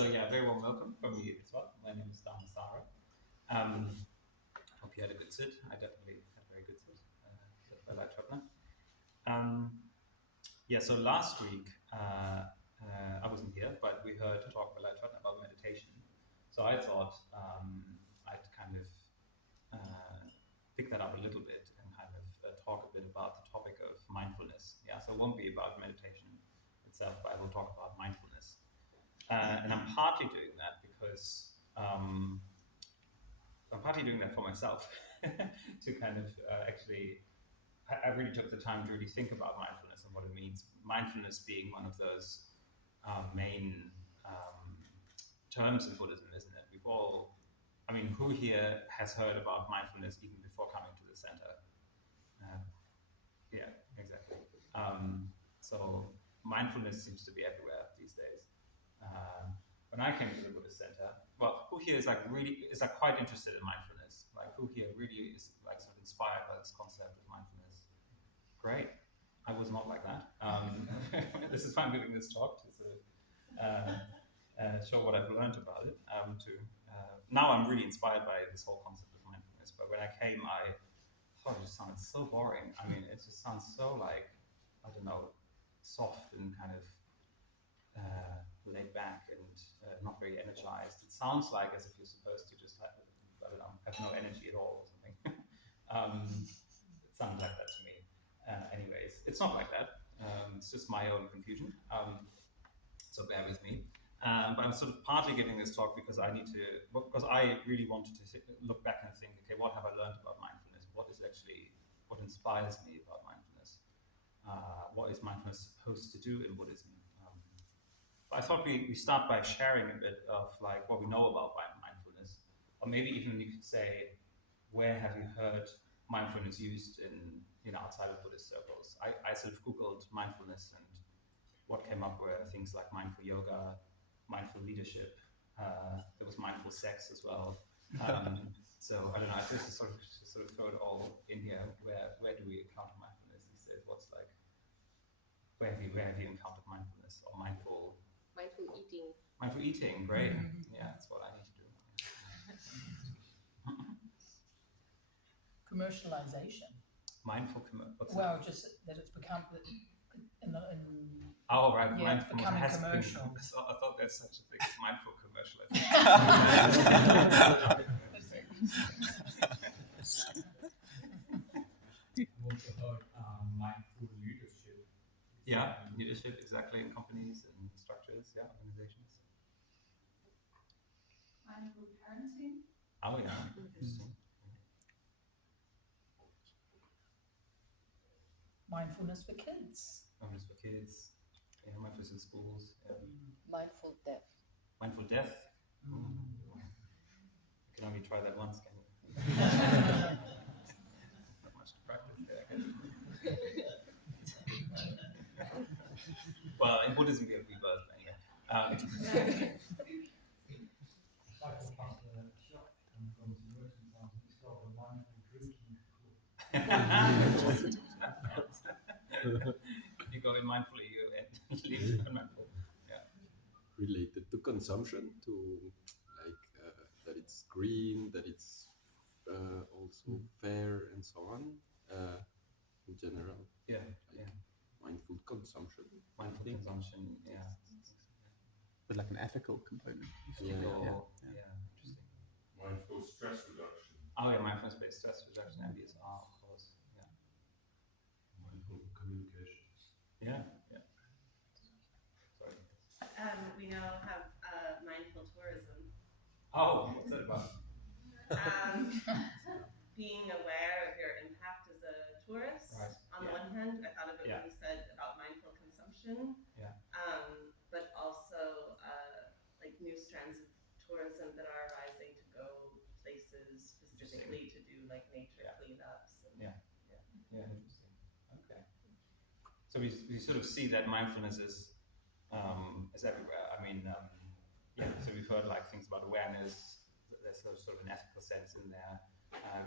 So very warm welcome from me as well. My name is Dharmasa. Hope you had a good sit. I definitely had a very good sit. So last week I wasn't here, but we heard talk by Leitratna about meditation. So I thought I'd kind of pick that up a little bit and kind of talk a bit about the topic of mindfulness. So it won't be about meditation itself, but I will talk about mindfulness. And I'm partly doing that because I'm partly doing that for myself to kind of I really took the time to really think about mindfulness and what it means. Mindfulness being one of those main terms in Buddhism, isn't it? Who here has heard about mindfulness even before coming to the center? Yeah, exactly. So mindfulness seems to be everywhere these days. When I came to the Buddhist Center, well, who here is quite interested in mindfulness? Like, who here really is like sort of inspired by this concept of mindfulness? Great. I was not like that. This is why I'm giving this talk to sort of show what I've learned about it. Now I'm really inspired by this whole concept of mindfulness. But when I came, I thought it just sounded so boring. It just sounds so like, I don't know, soft and kind of laid back and not very energized. It sounds like as if you're supposed to just have no energy at all or something. It sounds like that to me. Anyways, it's not like that. It's just my own confusion. So bear with me. But I'm sort of partly giving this talk because I really wanted to look back and think, okay, what have I learned about mindfulness? What inspires me about mindfulness? What is mindfulness supposed to do in Buddhism? I thought we start by sharing a bit of like what we know about mindfulness, or maybe even you could say, where have you heard mindfulness used in outside of Buddhist circles? I sort of Googled mindfulness, and what came up were things like mindful yoga, mindful leadership. There was mindful sex as well. So I don't know. I just sort of throw it all in here. Where do we encounter mindfulness these days? Where have you encountered mindfulness or mindful eating? Mindful eating, great. Yeah, that's what I need to do. Commercialization. Just that it's become becoming commercial. I thought there's such a thing as mindful commercialization. Also heard mindful leadership. Yeah, leadership, exactly, in companies and structures, organizations. Mindful parenting. Oh yeah, interesting. Mindfulness for kids. Yeah, mindfulness in schools. Yeah. Mindful death. Mindful death. You can only try that once, can you? Not much to practice there. Well, in Buddhism we have rebirth anyway. You go in mindfully, you leave unmindful. Yeah. Related to consumption, to like that it's green, that it's also fair, and so on. In general. Yeah. Mindful consumption. Yeah. With like an ethical component. Yeah. Interesting. Mindful stress reduction. Oh yeah, mindfulness-based stress reduction, MBSR, of course. Yeah. Mindful communications. Yeah. Sorry. We now have mindful tourism. Oh, what's that about? Being aware of your impact as a tourist. Right. On the one hand, I thought of it Yeah. when you said about mindful consumption. Yeah. But also like new strands of tourism that are arising to go places specifically to do like nature cleanups. Yeah, interesting. Okay. So we sort of see that mindfulness is everywhere. So we've heard like things about awareness. There's sort of an ethical sense in there.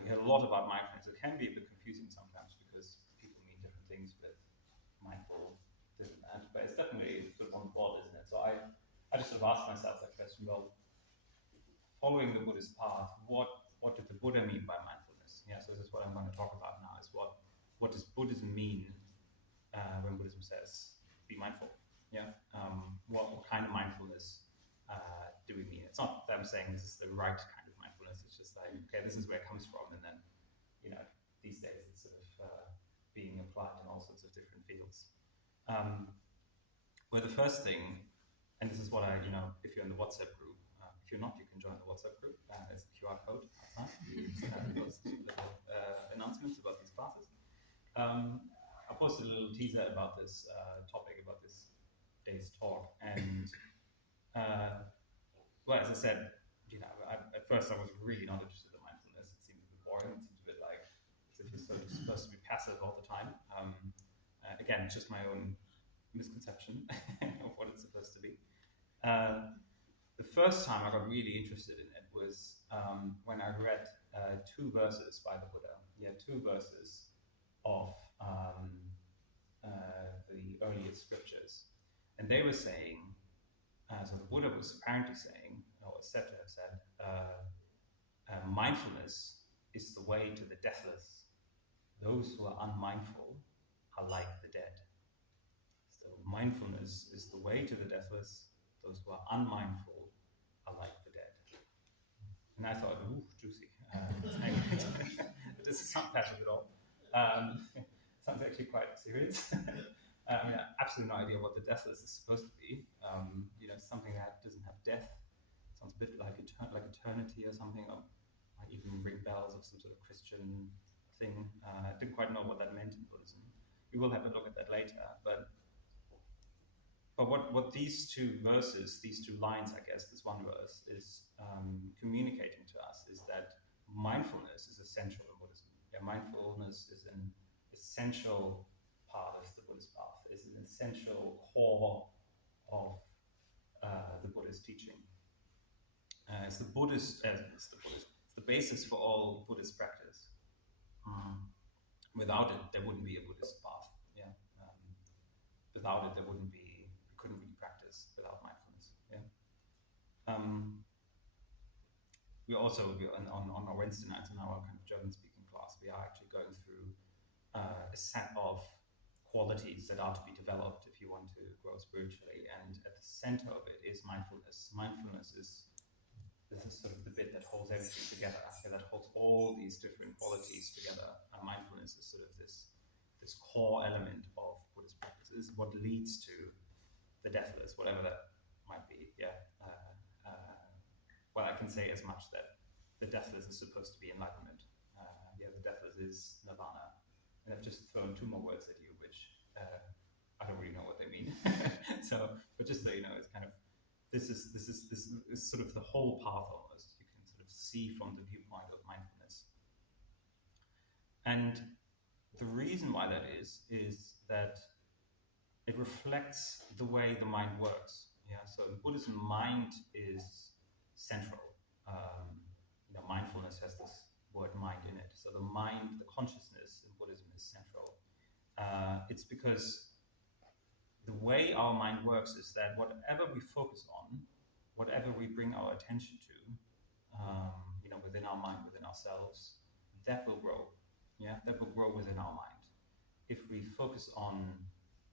We heard a lot about mindfulness. It can be a bit confusing sometimes because people mean different things with mindful, this and that. But it's definitely sort of on board, isn't it? So I I just sort of asked myself that question, well, following the Buddhist path, what did the Buddha mean by mindfulness? Yeah, so this is what I'm going to talk about now, is what does Buddhism mean when Buddhism says, be mindful? Yeah, what kind of mindfulness do we mean? It's not that I'm saying this is the right kind of mindfulness, it's just like, okay, this is where it comes from, and then, these days it's sort of being applied in all sorts of different fields. Well, the first thing, and this is what if you're in the WhatsApp group, if you're not, you can join the WhatsApp group. There's a QR code outside. We post little announcements about these classes. I posted a little teaser about this topic, about this day's talk, and well, as I said, at first I was really not interested in mindfulness. It seemed a bit boring. It seemed a bit like as if you're sort of supposed to be passive all the time. Again, just my own misconception of what it's supposed to be. The first time I got really interested in it was when I read 2 verses by the Buddha. Yeah, 2 verses of the earliest scriptures. And they were saying, so the Buddha was apparently saying, or was said to have said, mindfulness is the way to the deathless. Those who are unmindful are like the dead. So mindfulness is the way to the deathless. Those who are unmindful are like the dead. And I thought, ooh, juicy. This is not passive at all. Sounds actually quite serious. I mean, I have absolutely no idea what the deathless is supposed to be. Something that doesn't have death. Sounds a bit like eternity or something, or might even ring bells of some sort of Christian thing. I didn't quite know what that meant in Buddhism. We will have a look at that later. But what these 2 verses, these 2 lines, I guess, this one verse is communicating to us is that mindfulness is essential in Buddhism. Yeah, mindfulness is an essential part of the Buddhist path. It's an essential core of the Buddhist teaching. It's the basis for all Buddhist practice. Without it, there wouldn't be a Buddhist path. Yeah. Without it, you couldn't really practice without mindfulness. Yeah. We also on our Wednesday nights in our kind of German-speaking class, we are actually going through a set of qualities that are to be developed if you want to grow spiritually, and at the center of it is mindfulness. Mindfulness is sort of the bit that holds everything together, that holds all these different qualities together. Mindfulness is sort of this core element of Buddhist practice. This is what leads to the deathless, whatever that might be. Yeah. Well, I can say as much that the deathless is supposed to be enlightenment. The deathless is nirvana. And I've just thrown 2 more words at you, which I don't really know what they mean. But just so you know, it's kind of this is sort of the whole path almost. You can sort of see from the viewpoint of mindfulness. And the reason why that is that it reflects the way the mind works. Yeah. So in Buddhism, mind is central. Mindfulness has this word mind in it. So the mind, the consciousness in Buddhism is central. It's because the way our mind works is that whatever we focus on, whatever we bring our attention to, within our mind, within ourselves, that will grow. Yeah, that will grow within our mind. If we focus on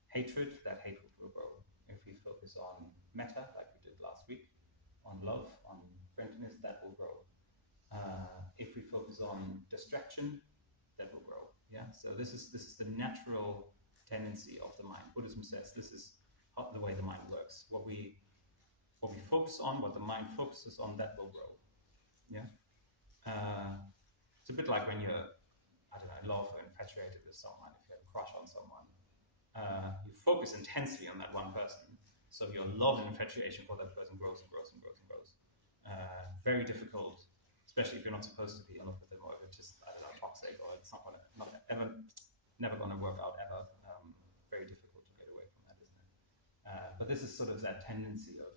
hatred, that hatred will grow. If we focus on metta, like we did last week, on love, on friendliness, that will grow. If we focus on distraction, that will grow. Yeah. So this is the natural tendency of the mind. Buddhism says this is the way the mind works. What we focus on, what the mind focuses on, that will grow. Yeah. It's a bit like when you're, in love or infatuated with someone. If you have a crush on someone, you focus intensely on that one person. So your love and infatuation for that person grows and grows and grows and grows. Very difficult, especially if you're not supposed to be in love with them, or if it's just toxic, or it's never going to work out ever. Very difficult to get away from that, isn't it? But this is sort of that tendency of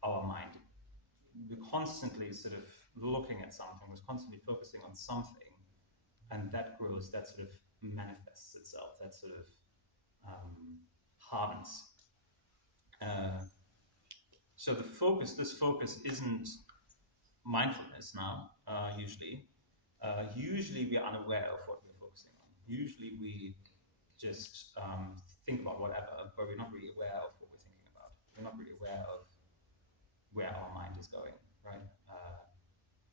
our mind. We're constantly sort of looking at something, we're constantly focusing on something, and that grows, that sort of manifests itself, that sort of hardens. So this focus isn't mindfulness now, usually. Usually we are unaware of what we're focusing on. Usually we just think about whatever, but we're not really aware of what we're thinking about. We're not really aware of where our mind is going, right?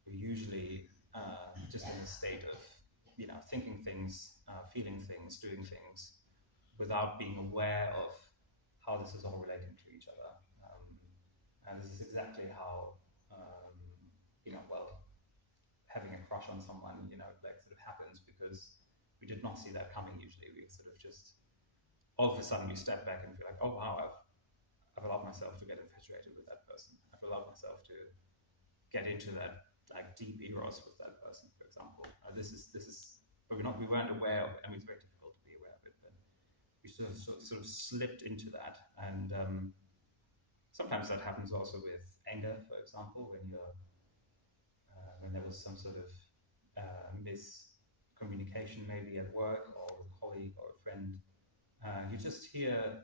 We're usually just in a state of, thinking things, feeling things, doing things, without being aware of how this is all relating to each other. And this is exactly how, having a crush on someone, like sort of happens, because we did not see that coming usually. We sort of just, all of a sudden you step back and feel like, oh wow, I've allowed myself to get infatuated with that person. I've allowed myself to get into that like deep eros with that person, for example. This is, but we weren't aware of it. I mean, it's very difficult to be aware of it, but we sort of slipped into that. And sometimes that happens also with anger, for example, when there was some sort of miscommunication maybe at work or with a colleague or a friend. You just hear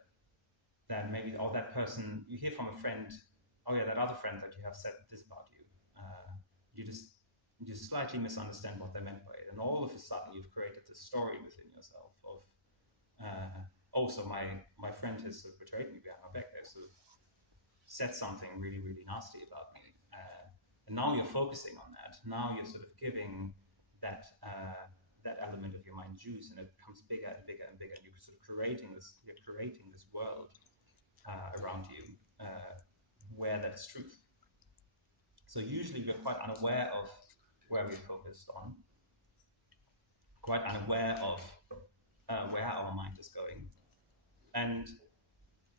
that maybe, or that person, you hear from a friend, oh yeah, that other friend that you have said this about you. You just slightly misunderstand what they meant by it. And all of a sudden you've created this story within yourself of, so my friend has sort of betrayed me behind my back. They sort of said something really, really nasty about me. And now you're focusing on that. Now you're sort of giving that element of your mind juice, and it becomes bigger and bigger and bigger. And you're sort of creating this world around you where that is truth. So usually we're quite unaware of where we're focused on, quite unaware of where our mind is going, and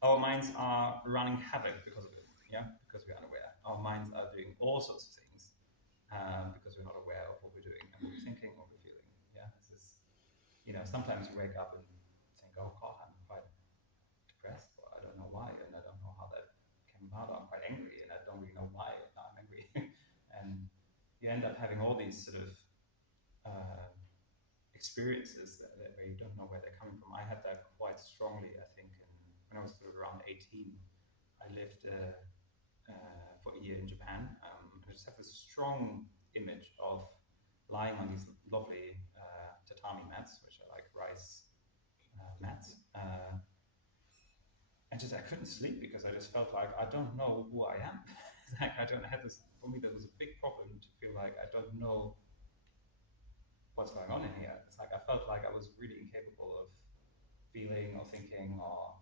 our minds are running havoc because of it. Yeah, because we're unaware. Our minds are doing all sorts of things because we're not aware of what we're doing and what we're thinking, what we're feeling. Yeah, this is, sometimes you wake up and think, oh God, I'm quite depressed, or I don't know why, and I don't know how that came about. I'm quite angry, and I don't really know why I'm angry. And you end up having all these sort of experiences where you don't know where they're coming from. I had that quite strongly, I think, when I was sort of around 18. I lived for a year in Japan. I just have this strong image of lying on these lovely tatami mats, which are like rice mats. And I couldn't sleep because I just felt like I don't know who I am. Like I don't have this. For me, that was a big problem to feel like I don't know what's going on in here. It's like I felt like I was really incapable of feeling or thinking or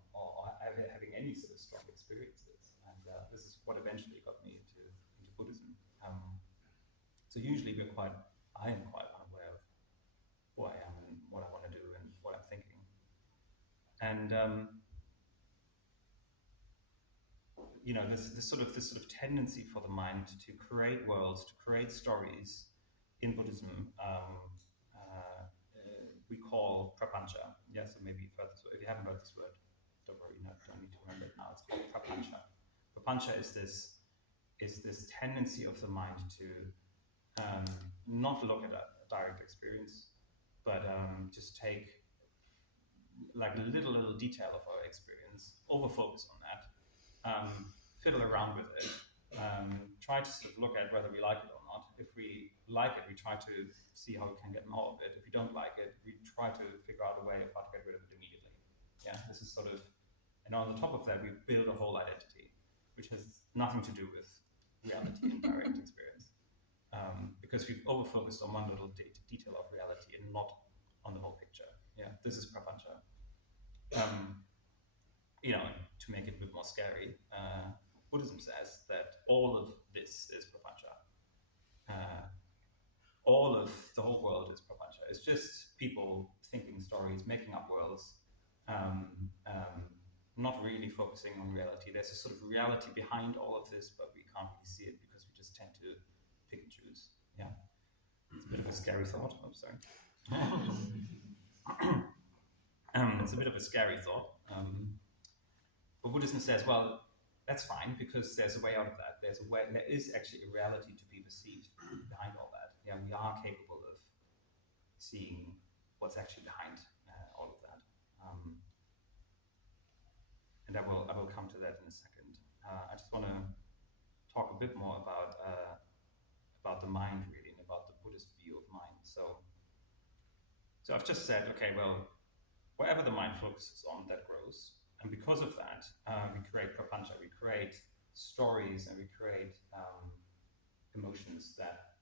having any sort of strong experiences. And this is what eventually got me into Buddhism. So usually I am quite unaware of who I am and what I want to do and what I'm thinking. And this sort of tendency for the mind to create worlds, to create stories in Buddhism, we call prapancha. Yeah, so maybe you've heard this word. If you haven't heard this word, don't worry, don't need to remember it now. It's called prapancha. Prapancha is this tendency of the mind to not look at a direct experience, but just take like a little detail of our experience, over-focus on that, fiddle around with it, try to sort of look at whether we like it or not. If we like it, we try to see how we can get more of it. If we don't like it, we try to figure out a way of how to get rid of it immediately. Yeah, this is sort of, and on the top of that, we build a whole identity, which has nothing to do with reality and direct experience, because we've over-focused on one little detail of reality and not on the whole picture. Yeah, this is prapancha. To make it a bit more scary, Buddhism says that all of this is prapancha. All of the whole world is prapancha. It's just people thinking stories, making up worlds, not really focusing on reality. There's a sort of reality behind all of this, but we can't really see it because we just tend to pick and choose. Yeah, it's a bit of a scary thought. I'm sorry. It's a bit of a scary thought. But Buddhism says, well, that's fine because there's a way out of that. There is actually a reality to be perceived behind all that. Yeah, we are capable of seeing what's actually behind all of that. And I will come to that in a second. I just want to talk a bit more about the mind, really, and about the Buddhist view of mind. So I've just said, okay, well, wherever the mind focuses on, that grows. And because of that, we create prapancha, we create stories, and we create emotions that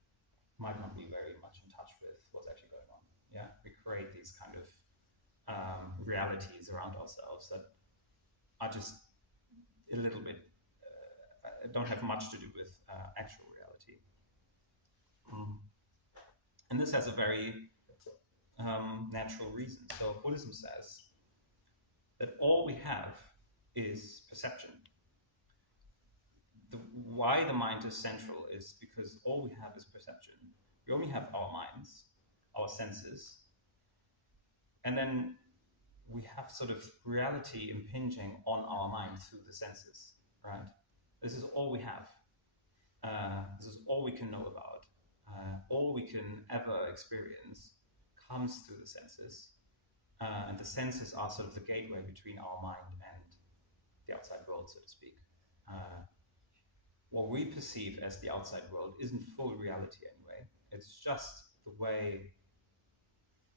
might not be very much in touch with what's actually going on. Yeah, we create these kind of realities around ourselves that are just a little bit, don't have much to do with actual reality. And this has a very natural reason. So Buddhism says that all we have is perception. Why the mind is central is because all we have is perception. We only have our minds, our senses, and then we have sort of reality impinging on our mind through the senses, right? This is all we have. This is all we can know about. All we can ever experience comes through the senses. And the senses are sort of the gateway between our mind and the outside world, so to speak. What we perceive as the outside world isn't full reality anyway. It's just the way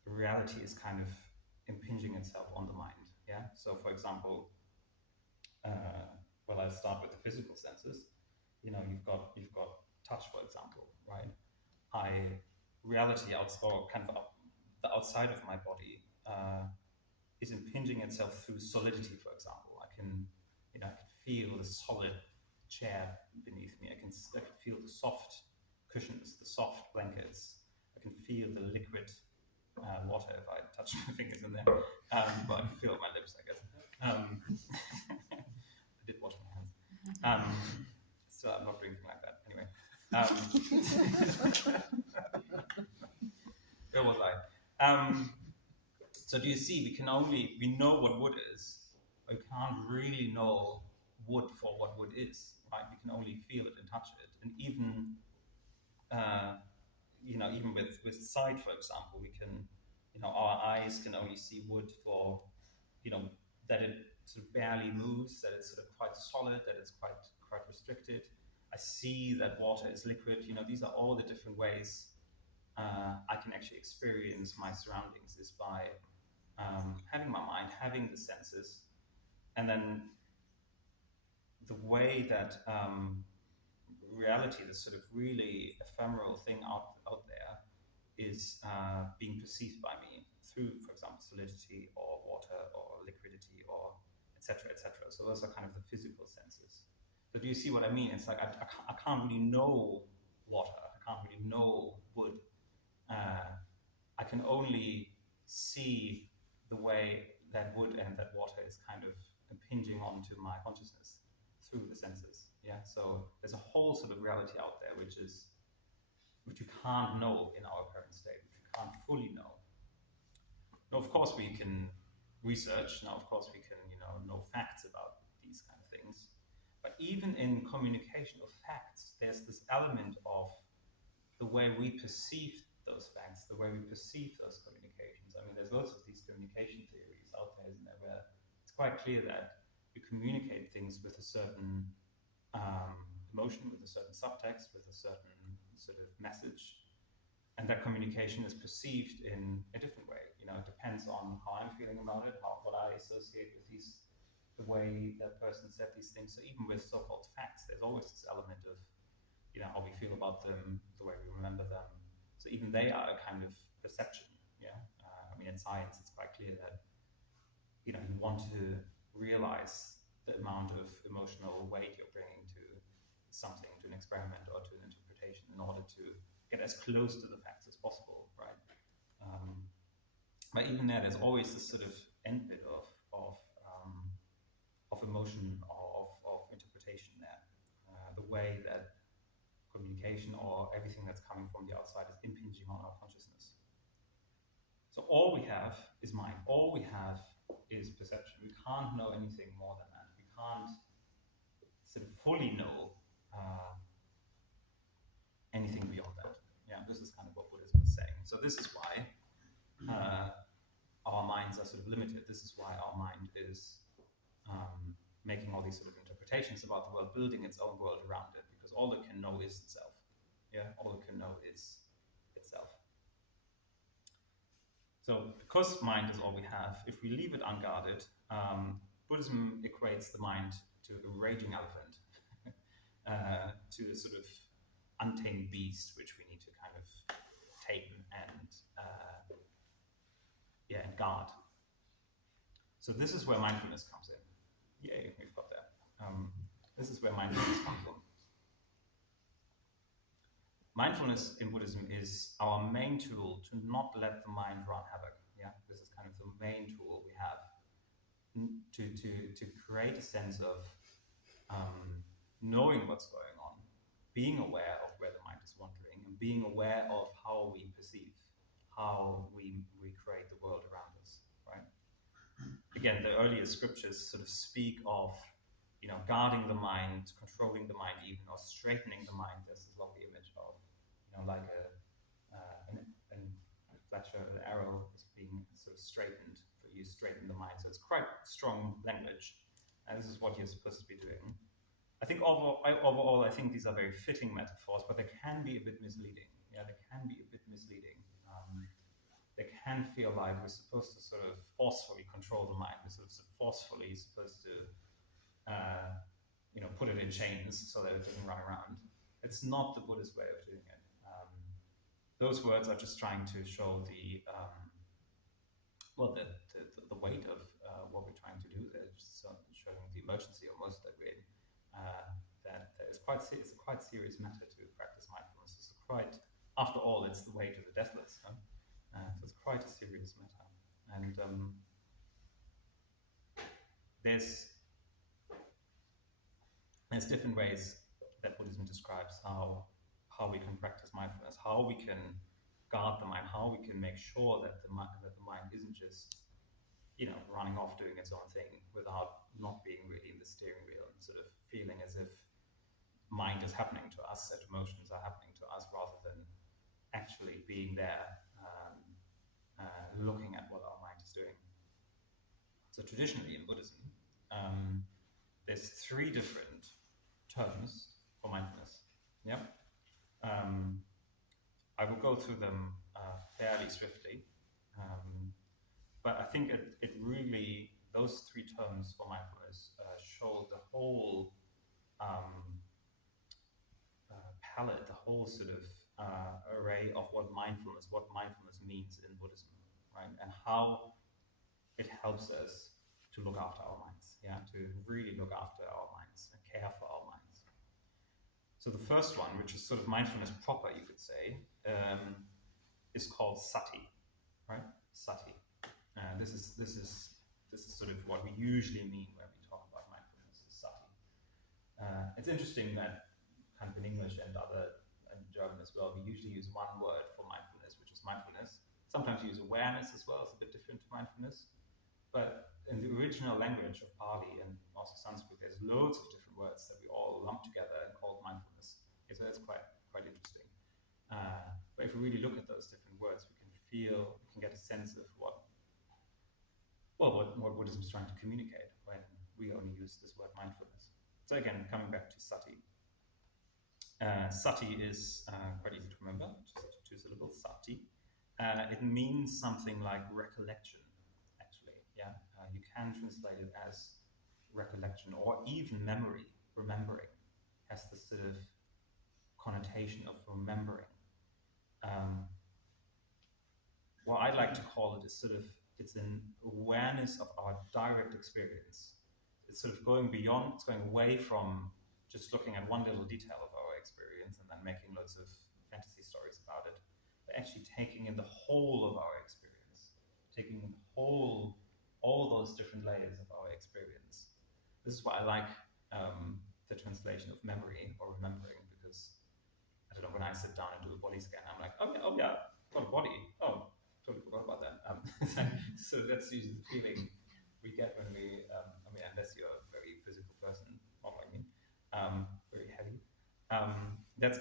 reality is kind of impinging itself on the mind. Yeah. So, for example, well, I'll start with the physical senses. You know, you've got touch, for example, right? Reality or kind of the outside of my body is impinging itself through solidity, for example. I can feel the solid chair beneath me. I can feel the soft cushions, the soft blankets. I can feel the liquid water if I touch my fingers in there. But I can feel it on my lips, I guess. I did wash my hands. So I'm not drinking like that. Anyway. Where was I? So do you see, we know what wood is, but we can't really know wood for what wood is, right? We can only feel it and touch it. And even, even with sight, for example, we can, our eyes can only see wood for, that it sort of barely moves, that it's sort of quite solid, that it's quite restricted. I see that water is liquid. These are all the different ways I can actually experience my surroundings is by having my mind, having the senses, and then the way that reality, this sort of really ephemeral thing out there, is being perceived by me through, for example, solidity or water or liquidity or etc., etc. So those are kind of the physical senses. So do you see what I mean? It's like I can't really know water. I can't really know wood. I can only see the way that wood and that water is kind of impinging onto my consciousness through the senses. Yeah. So there's a whole sort of reality out there which you can't know in our current state, which you can't fully know. Now, of course, we can research. Now, of course, we can know facts about these kind of things. But even in communication of facts, there's this element of the way we perceive those facts, the way we perceive those communications. I mean, there's lots of these communication theories out there, isn't there, where it's quite clear that you communicate things with a certain emotion, with a certain subtext, with a certain sort of message, and that communication is perceived in a different way. It depends on how I'm feeling about it, what I associate with the way that person said these things. So even with so-called facts, there's always this element of how we feel about them, the way we remember them. So even they are a kind of perception. Yeah. In science, it's quite clear that you want to realize the amount of emotional weight you're bringing to something, to an experiment or to an interpretation, in order to get as close to the facts as possible, right? But even there's always this sort of end bit of emotion or of interpretation there. The way that communication or everything that's coming from the outside is impinging on our consciousness. So all we have is mind. All we have is perception. We can't know anything more than that. We can't sort of fully know anything beyond that. Yeah, this is kind of what Buddhism is saying. So this is why our minds are sort of limited. This is why our mind is making all these sort of interpretations about the world, building its own world around it, because all it can know is itself. Yeah, all it can know is itself. So because mind is all we have, if we leave it unguarded, Buddhism equates the mind to a raging elephant, to a sort of untamed beast, which we need to kind of tame and and guard. So this is where mindfulness comes in. Yay, we've got that. This is where mindfulness comes in. Mindfulness in Buddhism is our main tool to not let the mind run havoc. Yeah, this is kind of the main tool we have to create a sense of knowing what's going on, being aware of where the mind is wandering, and being aware of how we perceive, how we create the world around us. Right? Again, the earlier scriptures sort of speak of guarding the mind, controlling the mind, even, or straightening the mind. There's this lovely image of like a fletcher, an arrow is being sort of straightened. So you straighten the mind. So it's quite strong language, and this is what you're supposed to be doing. I think overall, I think these are very fitting metaphors, but they can be a bit misleading. Yeah, they can be a bit misleading. They can feel like we're supposed to sort of forcefully control the mind. We're sort of forcefully supposed to, put it in chains so that it doesn't run around. It's not the Buddhist way of doing it. Those words are just trying to show the weight of what we're trying to do. They're just showing the emergency almost that we're in. That it's a quite serious matter to practice mindfulness. After all, it's the way to the deathless. Huh? So it's quite a serious matter. And there's different ways that Buddhism describes how we can practice mindfulness, how we can guard the mind, how we can make sure that the mind isn't just running off doing its own thing without not being really in the steering wheel and sort of feeling as if mind is happening to us, that emotions are happening to us, rather than actually being there, looking at what our mind is doing. So traditionally in Buddhism, there's 3 different terms for mindfulness. Yeah. I will go through them fairly swiftly, but I think it really, those 3 terms for mindfulness show the whole palette, the whole sort of array of what mindfulness means in Buddhism, right? And how it helps us to look after our minds, to really look after our minds and care for our minds. So the first one, which is sort of mindfulness proper, you could say, is called sati, right? Sati. This is sort of what we usually mean when we talk about mindfulness, is sati. It's interesting that kind of in English and German as well, we usually use one word for mindfulness, which is mindfulness. Sometimes we use awareness as well. It's a bit different to mindfulness. But in the original language of Pali and also Sanskrit, there's loads of different words that we all lump together and call mindfulness. Okay, so that's quite interesting. But if we really look at those different words, we can get a sense of what Buddhism is trying to communicate when we only use this word mindfulness. So again, coming back to sati. Sati is quite easy to remember, just 2 syllables, sati. It means something like recollection, actually. Yeah, you can translate it as recollection, or even memory, remembering, has this sort of connotation of remembering. What I like to call it is it's an awareness of our direct experience. It's sort of going beyond, it's going away from just looking at one little detail of our experience and then making loads of fantasy stories about it, but actually taking in the whole of our experience, taking in all those different layers of our experience. This is why I like the translation of memory or remembering, because I don't know, when I sit down and do a body scan, I'm like, oh yeah, I've got a body. Oh, totally forgot about that. So that's usually the feeling we get when we, unless you're a very physical person, not like me, very heavy. That's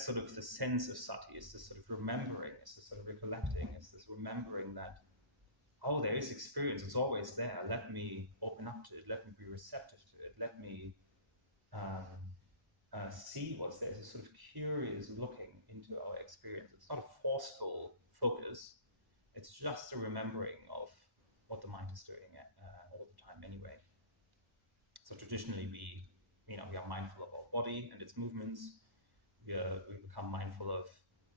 sort of the sense of sati, is this sort of remembering, is this sort of recollecting, is this remembering that, there is experience, it's always there, let me open up to it, let me be receptive to it, let me see what's there. It's a sort of curious looking into our experience. It's not a forceful focus. It's just a remembering of what the mind is doing all the time anyway. So traditionally we are mindful of our body and its movements. We become mindful of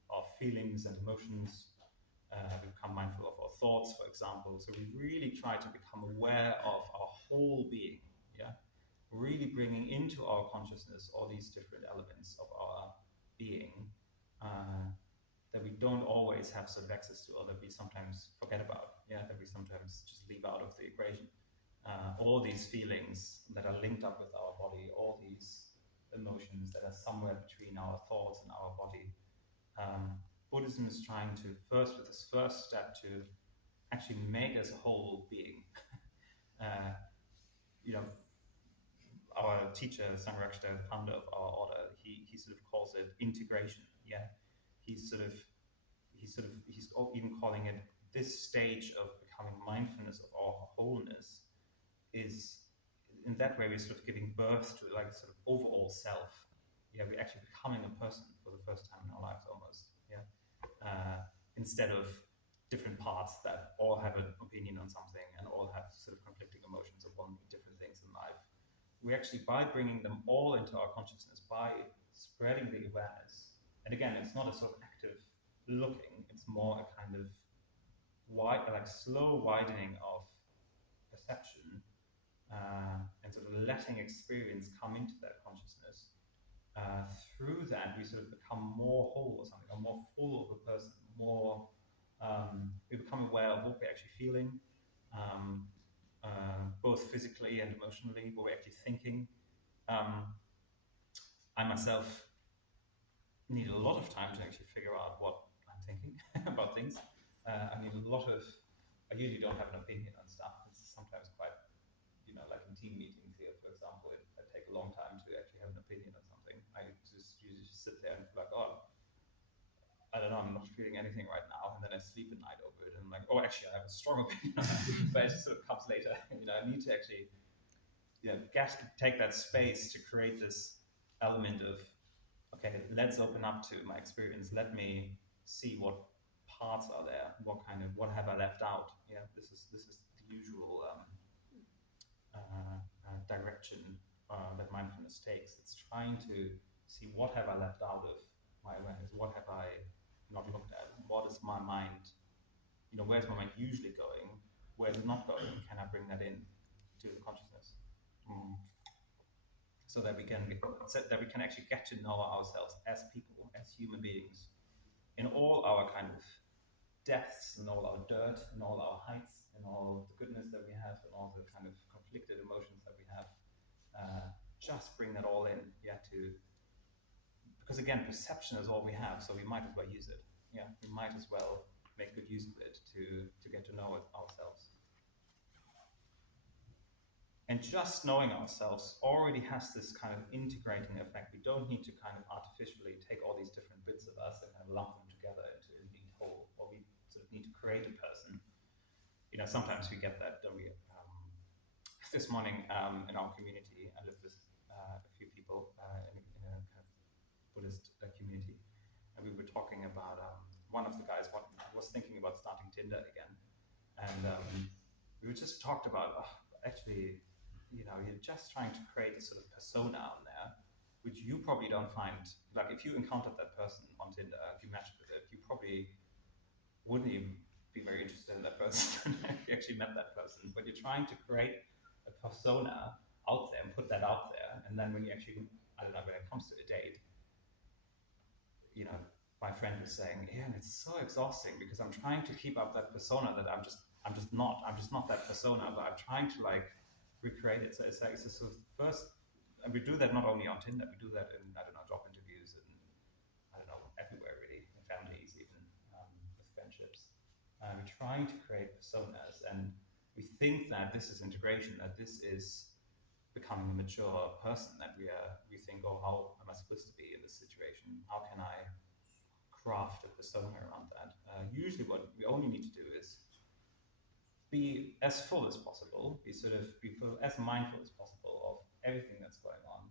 our feelings and emotions. We become mindful of our thoughts, for example. So we really try to become aware of our whole being. Yeah, really bringing into our consciousness all these different elements of our being that we don't always have sort of access to, or that we sometimes forget about. Yeah, that we sometimes just leave out of the equation. All these feelings that are linked up with our body, all these emotions that are somewhere between our thoughts and our body. Buddhism is trying to with this first step to actually make us a whole being. Our teacher, Sangharakshita, the founder of our order, he sort of calls it integration. Yeah, he's even calling it this stage of becoming mindfulness of our wholeness is, in that way, we're sort of giving birth to like sort of overall self. Yeah, we're actually becoming a person for the first time in our lives almost. Yeah, instead of different parts that all have an opinion on something and all have sort of conflicting emotions or want different things in life. We actually, by bringing them all into our consciousness, by spreading the awareness, and again, it's not a sort of active looking, it's more a kind of slow widening of perception and sort of letting experience come into that consciousness. Through that, we sort of become more whole or something, or more full of a person, more, we become aware of what we're actually feeling, both physically and emotionally, what we're actually thinking. I myself need a lot of time to actually figure out what I'm thinking about things. I usually don't have an opinion on stuff. It's sometimes quite, like in team meetings here, for example, it take a long time to actually have an opinion on something. I just usually sit there and feel like, oh, I don't know, I'm not feeling anything right now, and then I sleep at night over it, and I'm like, oh, actually, I have a strong opinion on that, but it just sort of comes later. I need to actually, take that space to create this element of, okay, let's open up to my experience. Let me see what parts are there. What have I left out? Yeah, this is the usual direction that mindfulness takes. It's trying to see what have I left out of my awareness. What have I not looked at? What is my mind? Where's my mind usually going? Where's it not going? Can I bring that in to the consciousness? So that we can actually get to know ourselves as people, as human beings, in all our kind of depths, and all our dirt, and all our heights, and all the goodness that we have, and all the kind of conflicted emotions that we have. Just bring that all in, because again, perception is all we have, so we might as well use it. Yeah, we might as well make good use of it to get to know ourselves. And just knowing ourselves already has this kind of integrating effect. We don't need to kind of artificially take all these different bits of us and kind of lump them together into a neat whole, or we sort of need to create a person. Sometimes we get that, don't we? This morning in our community, I live with a few people in a kind of Buddhist community, and we were talking about one of the guys was thinking about starting Tinder again, and we just talked about actually, you're just trying to create a sort of persona on there, which you probably don't find, like if you encountered that person on Tinder, if you matched with it, you probably wouldn't even be very interested in that person if you actually met that person. But you're trying to create a persona out there and put that out there, and then when you actually, when it comes to a date, my friend was saying, yeah, and it's so exhausting because I'm trying to keep up that persona that I'm just not that persona, but I'm trying to like recreate it. So it's a sort of first, and we do that not only on Tinder, we do that in, job interviews and everywhere really, in families even, with friendships. We're trying to create personas, and we think that this is integration, that this is becoming a mature person, that we think, oh, how am I supposed to be in this situation? How can I craft a persona around that? Usually what we only need to do is be as full as possible, be as mindful as possible of everything that's going on.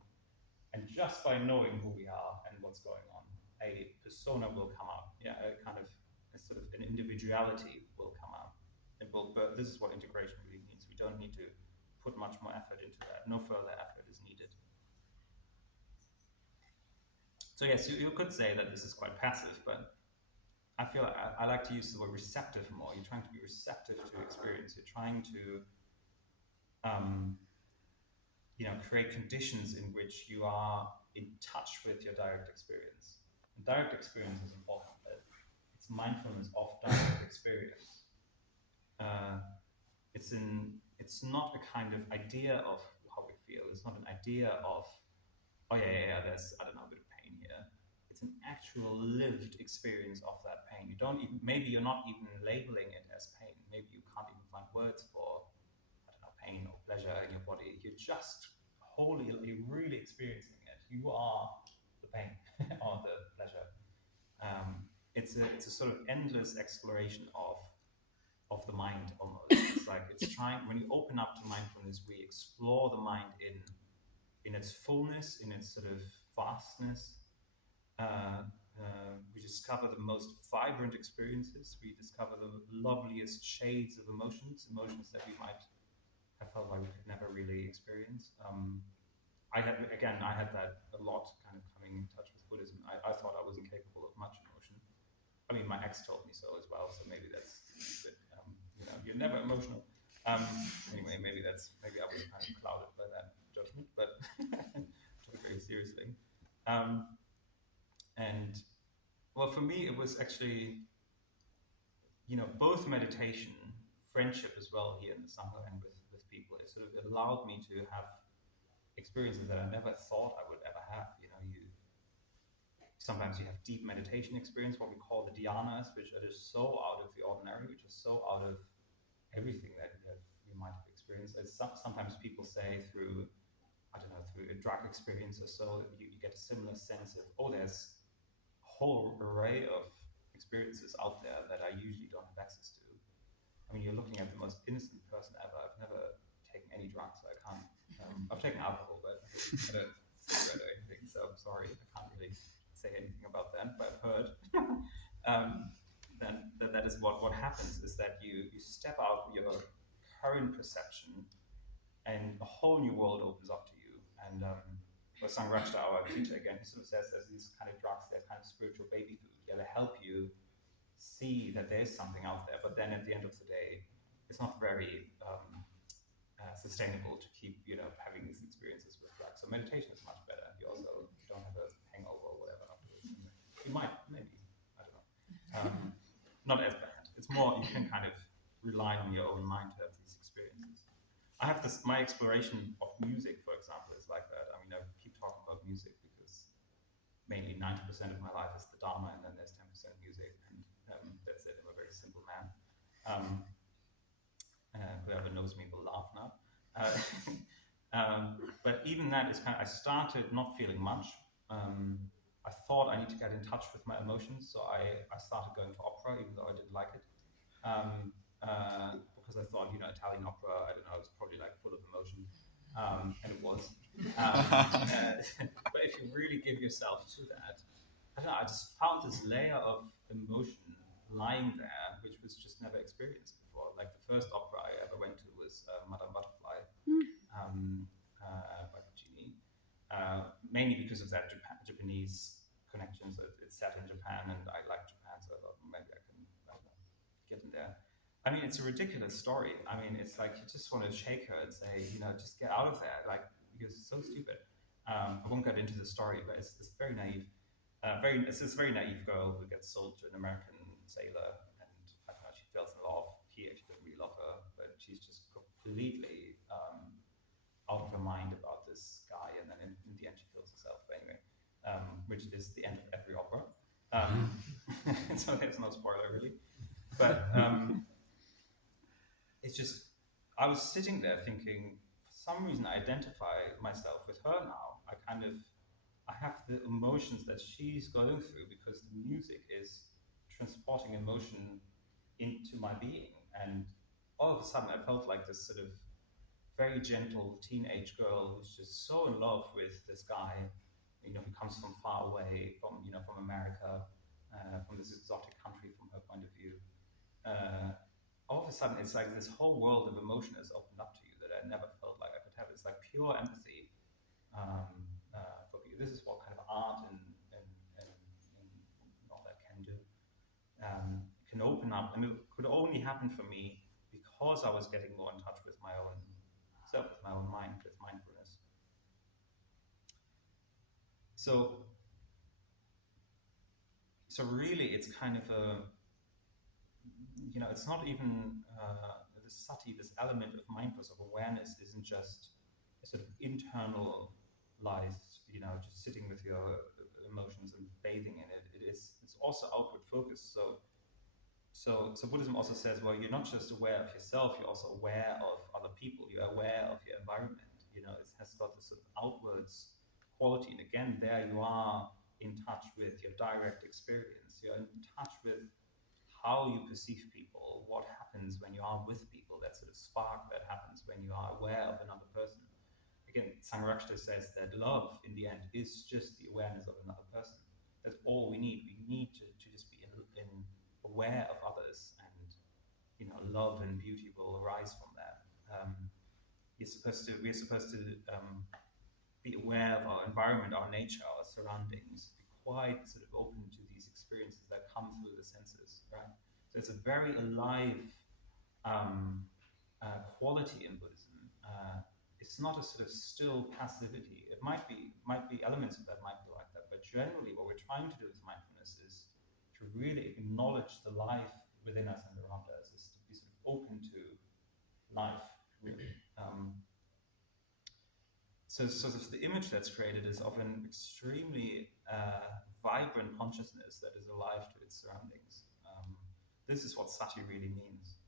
And just by knowing who we are and what's going on, a persona will come out. Yeah, a sort of an individuality will come out. But this is what integration really means. We don't need to put much more effort into that. No further effort is needed. So yes, you could say that this is quite passive, but I feel I like to use the word receptive more. You're trying to be receptive to experience. You're trying to create conditions in which you are in touch with your direct experience. And direct experience is important. It's mindfulness of direct experience. It's not a kind of idea of how we feel. It's not an idea of, oh yeah, there's, I don't know, a bit of pain here. It's an actual lived experience of that pain. Maybe you're not even labeling it as pain. Maybe you can't even find words for, I don't know, pain or pleasure in your body. You're just you're really experiencing it. You are the pain or the pleasure. It's a sort of endless exploration of the mind almost. It's like when you open up to mindfulness, we explore the mind in its fullness, in its sort of vastness. We discover the most vibrant experiences. We discover the loveliest shades of emotions that we might have felt like we could never really experience. I had that a lot, kind of coming in touch with Buddhism. I thought I wasn't capable of much emotion. I mean, my ex told me so as well, so maybe that's a bit, you're never emotional. Anyway, maybe I was kind of clouded by that judgment, but took it very seriously. And well, for me, it was actually, both meditation, friendship as well here in the Sangha and with people. It sort of allowed me to have experiences that I never thought I would ever have. Sometimes you have deep meditation experience, what we call the dhyanas, which are just so out of the ordinary, which is so out of everything that you might have experienced. As sometimes people say through a drug experience or so, you get a similar sense of, there's a whole array of experiences out there that I usually don't have access to. I mean, you're looking at the most innocent person ever. I've never taken any drugs, so I can't. I've taken alcohol, but I don't cigarette or anything, so I'm sorry, I can't really say anything about that, but I've heard that is what happens, is that you step out of your current perception and a whole new world opens up to you. And Sangrachta, our teacher again, he sort of says there's these kind of drugs, they're kind of spiritual baby food. They help you see that there's something out there, but then at the end of the day, it's not very sustainable to keep having these experiences with drugs. So meditation is much better. You also don't have a hangover or whatever afterwards. You might, maybe, I don't know. Not as bad. It's more, you can kind of rely on your own mind to have these experiences. I have my exploration of music, for example, is like that. I mean, I keep talking about music because mainly 90% of my life is the Dharma, and then there's 10% music, and that's it. I'm a very simple man. Whoever knows me will laugh now. But even that is I started not feeling much. I thought I need to get in touch with my emotions, so I started going to opera, even though I didn't like it. Because I thought, Italian opera, I don't know, it's probably like full of emotion. And it was. But if you really give yourself to that, I don't know, I just found this layer of emotion lying there, which was just never experienced before. Like the first opera I ever went to was Madame Butterfly by Puccini. Mainly because of that Japanese connection. So it's set in Japan, and I like Japan, so I thought maybe I can get in there. I mean, it's a ridiculous story. I mean, it's like you just want to shake her and say, just get out of there. Like, because it's so stupid. I won't get into the story, but it's very naive. It's this very naive girl who gets sold to an American sailor, and I don't know, she falls in love. He actually doesn't really love her, but she's just completely out of her mind about this guy, and then in the end she kills herself. But anyway, which is the end of every opera. So there's no spoiler really. But it's just, I was sitting there thinking, for some reason I identify myself with her now. I have the emotions that she's going through because the music is transporting emotion into my being. And all of a sudden I felt like this sort of very gentle teenage girl who's just so in love with this guy, who comes from far away, from America, from this exotic country from her point of view. All of a sudden, it's like this whole world of emotion is opened up to you that I never felt like I could have. It's like pure empathy for you. This is what kind of art and all that can do. Can open up, and it could only happen for me because I was getting more in touch with my own self, with my own mind, with mindfulness. So really, it's kind of it's not even this sati, this element of mindfulness, of awareness, isn't just a sort of internalized, just sitting with your emotions and bathing in it. It's also outward focused. So Buddhism also says, well, you're not just aware of yourself, you're also aware of other people, you're aware of your environment. It has got this sort of outwards quality. And again, there you are in touch with your direct experience. You're in touch with how you perceive people, what happens when you are with people, that sort of spark that happens when you are aware of another person. Again, Sangharakshita says that love, in the end, is just the awareness of another person. That's all we need. We need to just be aware of others, and love and beauty will arise from that. We're supposed to be aware of our environment, our nature, our surroundings, be quite sort of open to these experiences that come through the senses, right? So it's a very alive quality in Buddhism. It's not a sort of still passivity. It might be elements of that might be like that, but generally what we're trying to do with mindfulness is to really acknowledge the life within us and around us, is to be sort of open to life, really. So the image that's created is of an extremely vibrant consciousness that is alive to its surroundings. This is what sati really means.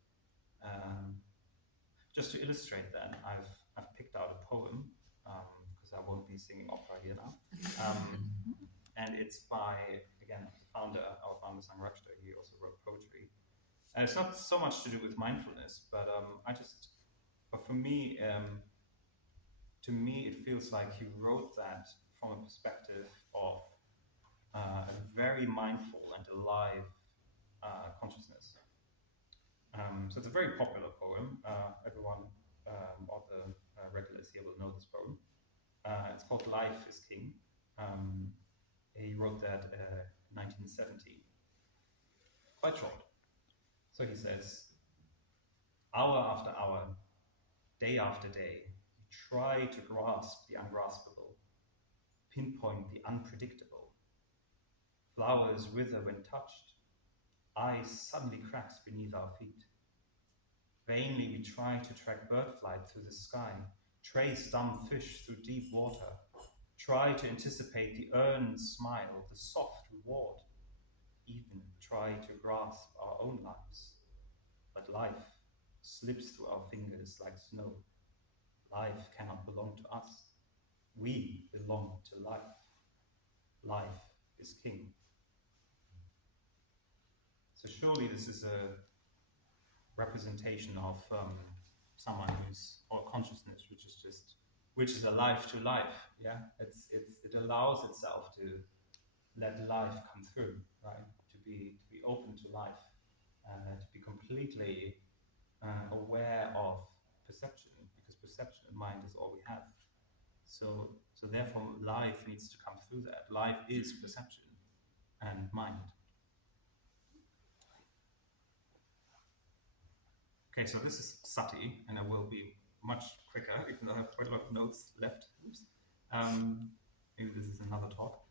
Just to illustrate that, I've picked out a poem, because I won't be singing opera here now. And it's by, again, our founder Sangharakshita. He also wrote poetry. And it's not so much to do with mindfulness, but for me, to me, it feels like he wrote that from a perspective of a very mindful and alive consciousness. So it's a very popular poem. Everyone, all the regulars here will know this poem. It's called Life is King. He wrote that 1970. Quite short. So he says, hour after hour, day after day, try to grasp the ungraspable, pinpoint the unpredictable. Flowers wither when touched, ice suddenly cracks beneath our feet. Vainly we try to track bird flight through the sky, trace dumb fish through deep water, try to anticipate the earned smile, the soft reward, even try to grasp our own lives. But life slips through our fingers like snow. Life cannot belong to us. We belong to life. Life is king. So surely this is a representation of someone or consciousness which is alive to life. Yeah, it allows itself to let life come through, right? To be open to life, to be completely aware of perception, because perception and mind is all we have. So therefore life needs to come through that. Life is perception and mind. Okay, so this is sati, and I will be much quicker, even though I have quite a lot of notes left. Oops. Maybe this is another talk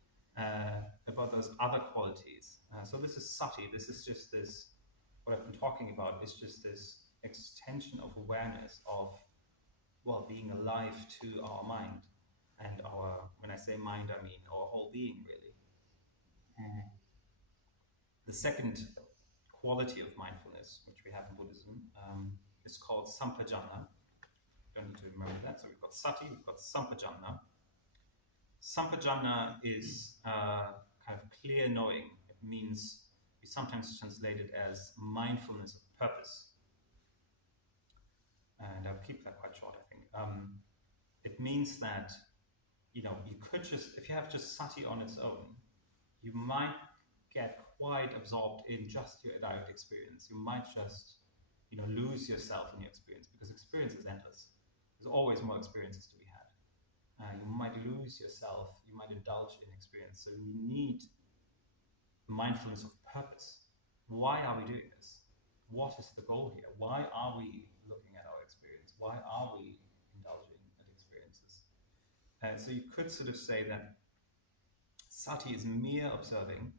about those other qualities. So this is sati. This is just this, what I've been talking about is just this extension of awareness of, well, being alive to our mind. And when I say mind, I mean our whole being, really. The second quality of mindfulness, which we have in Buddhism, is called sampajana. Don't need to remember that. So we've got sati, we've got sampajana. Sampajana is kind of clear knowing. It means, we sometimes translate it as mindfulness of purpose. And I'll keep that quite short, I think. it means that, you could just, if you have just sati on its own, you might get quite absorbed in just your direct experience. You might just, lose yourself in your experience, because experience is endless. There's always more experiences to be had. You might lose yourself, you might indulge in experience. So we need mindfulness of purpose. Why are we doing this? What is the goal here? Why are we looking at our experience? Why are we indulging in experiences? So you could sort of say that sati is mere observing,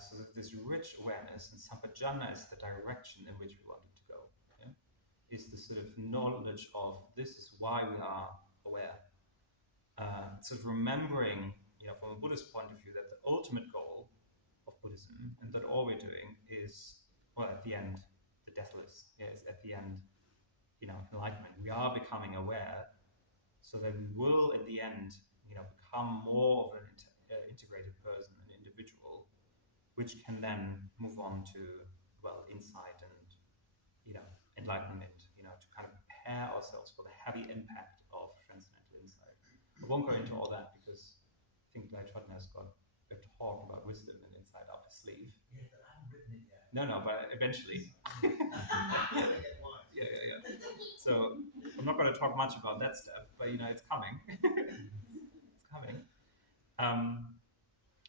so that this rich awareness, and sampajana is the direction in which we want it to go. Yeah? Is the sort of knowledge of this is why we are aware. Sort of remembering, from a Buddhist point of view, that the ultimate goal of Buddhism, and that all we're doing is, well, at the end, the deathless. Is at the end, enlightenment. We are becoming aware, so that we will, at the end, become more of an integrated person, an individual, which can then move on to, well, insight and, enlightenment, to kind of prepare ourselves for the heavy impact of transcendental insight. I won't go into all that because I think Leitchotner has got a talk about wisdom and insight up his sleeve. Yeah, but I haven't written it yet. No, but eventually. Yeah. So I'm not going to talk much about that stuff, but it's coming. It's coming.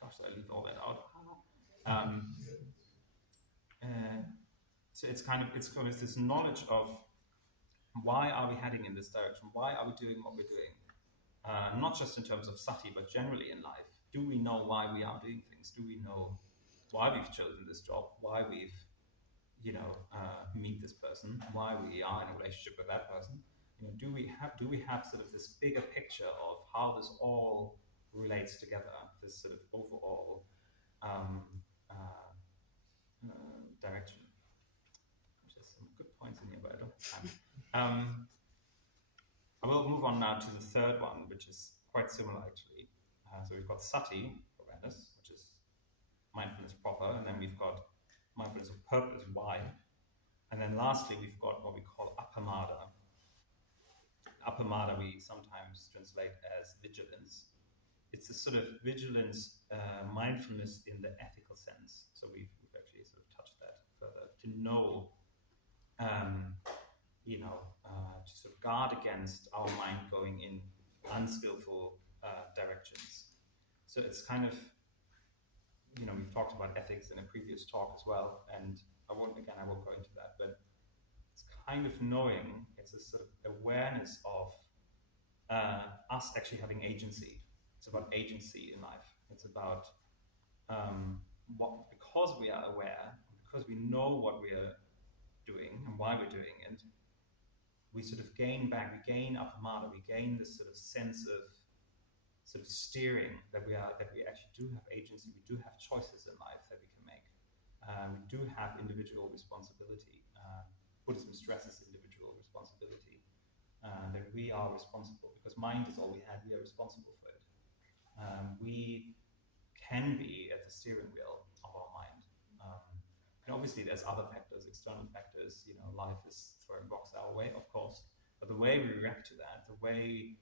Gosh, did I leave all that out? So it's kind of this knowledge of why are we heading in this direction? Why are we doing what we're doing? Not just in terms of sati, but generally in life. Do we know why we are doing things? Do we know why we've chosen this job? Why we've, meet this person? Why we are in a relationship with that person? Do we have sort of this bigger picture of how this all relates together? This sort of overall direction. There's some good points in here, but I don't have time. I will move on now to the third one, which is quite similar actually. So we've got sati, awareness, which is mindfulness proper, and then we've got mindfulness of purpose, why. And then lastly, we've got what we call appamada. Appamada we sometimes translate as vigilance. It's a sort of vigilance, mindfulness in the ethical sense. So we've actually sort of touched that further. To know, to sort of guard against our mind going in unskillful directions. So it's kind of, we've talked about ethics in a previous talk as well, and I won't go into that, but it's kind of knowing, it's a sort of awareness of us actually having agency. It's about agency in life. It's about because we are aware, because we know what we are doing and why we're doing it, we sort of gain appamada, we gain this sort of sense of sort of steering that we actually do have agency, we do have choices in life that we can make. We do have individual responsibility. Buddhism stresses individual responsibility, that we are responsible, because mind is all we had, we are responsible for it. We can be at the steering wheel of our mind. And obviously there's other factors, external factors, life is throwing rocks our way, of course, but the way we react to that, the way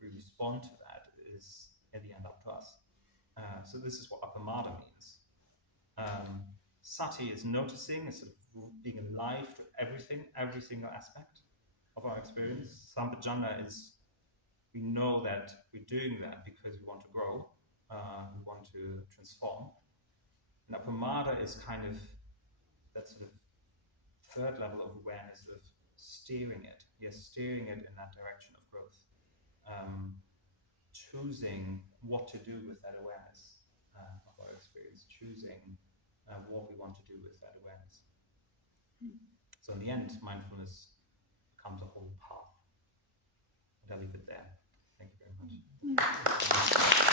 we respond to that is at the end up to us. So this is what appamada means. Sati is noticing, is sort of being alive to everything, every single aspect of our experience. Sampajana is, we know that we're doing that because we want to grow, we want to transform. And appamada is kind of that sort of third level of awareness of steering it. Yes, steering it in that direction of growth. Choosing what to do with that awareness of our experience, choosing what we want to do with that awareness. So in the end, mindfulness becomes a whole path. And I'll leave it there. Thank you very much.